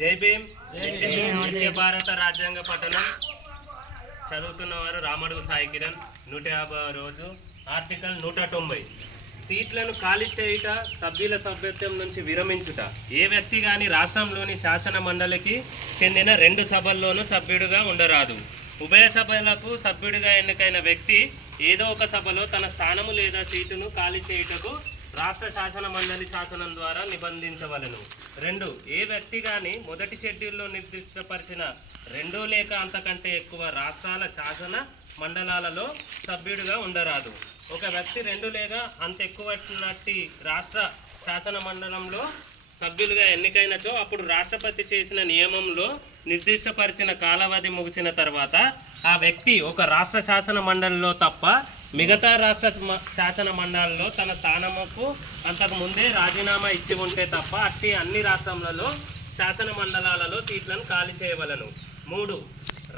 జై భీమ్. నిత్య భారత రాజ్యాంగ పఠనం చదువుతున్నవారు రామడుగు సాయి కిరణ్. 150వ రోజు. ఆర్టికల్ 190. సీట్లను ఖాళీ చేయుట, సభ్యుల సభ్యత్వం నుంచి విరమించుట. ఏ వ్యక్తి కానీ రాష్ట్రంలోని శాసన మండలికి చెందిన 2 సభల్లోనూ సభ్యుడిగా ఉండరాదు. ఉభయ సభలకు సభ్యుడిగా ఎన్నికైన వ్యక్తి ఏదో ఒక సభలో తన స్థానము లేదా సీటును ఖాళీ చేయుటకు రాష్ట్ర శాసన మండలి శాసనం ద్వారా నిబంధించవలను. 2. ఏ వ్యక్తి కానీ మొదటి షెడ్యూల్లో నిర్దిష్టపరిచిన 2 లేక అంతకంటే ఎక్కువ రాష్ట్రాల శాసన మండలాలలో సభ్యుడిగా ఉండరాదు. ఒక వ్యక్తి 2 లేక అంత ఎక్కువ రాష్ట్ర శాసన మండలంలో సభ్యులుగా ఎన్నికైనచో అప్పుడు రాష్ట్రపతి చేసిన నియమంలో నిర్దిష్టపరిచిన కాలావధి ముగిసిన తర్వాత ఆ వ్యక్తి ఒక రాష్ట్ర శాసన మండలిలో తప్ప మిగతా రాష్ట్ర శాసన మండలిలో తన స్థానముకు అంతకు ముందే రాజీనామా ఇచ్చి ఉంటే తప్ప అన్ని రాష్ట్రాలలో శాసన మండలాలలో సీట్లను ఖాళీ చేయవలను. 3.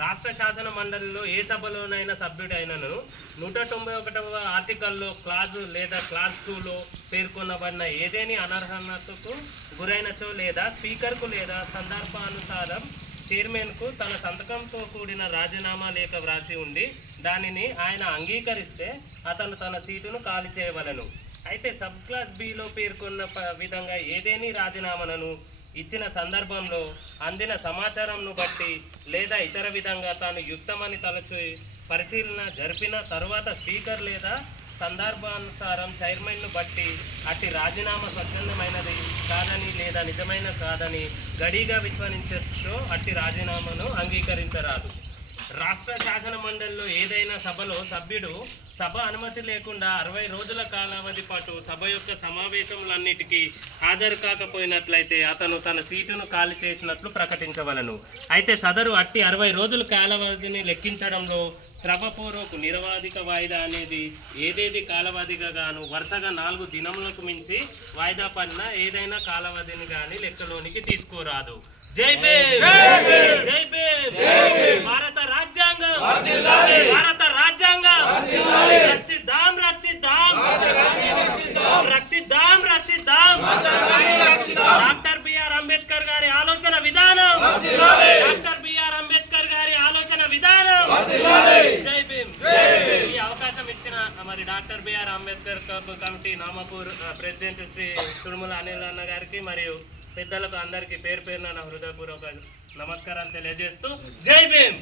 రాష్ట్ర శాసన మండలిలో ఏ సభలోనైనా సభ్యుడైనను 191వ ఆర్టికల్లో క్లాజు లేదా క్లాజ్ 2లో పేర్కొనబడిన ఏదేని అనర్హతకు గురైనచో లేదా స్పీకర్కు లేదా సందర్భానుసారం చైర్మన్కు తన సంతకంతో కూడిన రాజీనామా లేఖ వ్రాసి ఉండి దానిని ఆయన అంగీకరిస్తే అతను తన సీటును ఖాళీ చేయవలను. అయితే సబ్ క్లాస్ బిలో పేర్కొన్న విధంగా ఏదేని రాజీనామాను ఇచ్చిన సందర్భంలో అందిన సమాచారంను బట్టి లేదా ఇతర విధంగా తాను యుక్తమని తలచి పరిశీలన జరిపిన తర్వాత స్పీకర్ లేదా సందర్భానుసారం చైర్మన్ను బట్టి అట్టి రాజీనామా స్వచ్ఛందమైనది కాదని లేదా నిజమైన కాదని గడిగా విశ్వసించో అట్టి రాజీనామాను అంగీకరించరాదు. రాష్ట్ర శాసన మండలిలో ఏదైనా సభలో సభ్యుడు సభ అనుమతి లేకుండా 60 రోజుల కాలావధి పాటు సభ యొక్క సమావేశములన్నిటికీ హాజరు కాకపోయినట్లయితే అతను తన సీటును ఖాళీ చేసినట్లు ప్రకటించవలను. అయితే సదరు అట్టి 60 రోజుల కాలావధిని లెక్కించడంలో శ్రమపూర్వక నిరవాధిక వాయిదా అనేది ఏదేది కాలావధిగా గాను వరుసగా 4 దినములకు మించి వాయిదా పడిన ఏదైనా కాలావధిని కానీ లెక్కలోనికి తీసుకోరాదు. జై భీమ్. జై భీమ్. భారత రాజ్యాంగం. భారత రాజ్యాంగం. రక్షిద్దాం రక్షిద్దాం రక్షిద్దాం రక్షిద్దాం. డాక్టర్ బిఆర్ అంబేద్కర్ గారి ఆలోచన విధానం. డాక్టర్ బిఆర్ అంబేద్కర్ గారి ఆలోచన విధానం. జై భీమ్. ఈ అవకాశం ఇచ్చిన మరి డాక్టర్ బిఆర్ అంబేద్కర్ కమిటీ నామపూర్ ప్రెసిడెంట్ శ్రీ తుడుముల అనిల్ అన్న గారికి మరియు పెద్దలకు అందరికీ పేరు పేరున నా హృదయపూర్వక నమస్కారాలు తెలియజేస్తూ జై భీమ్.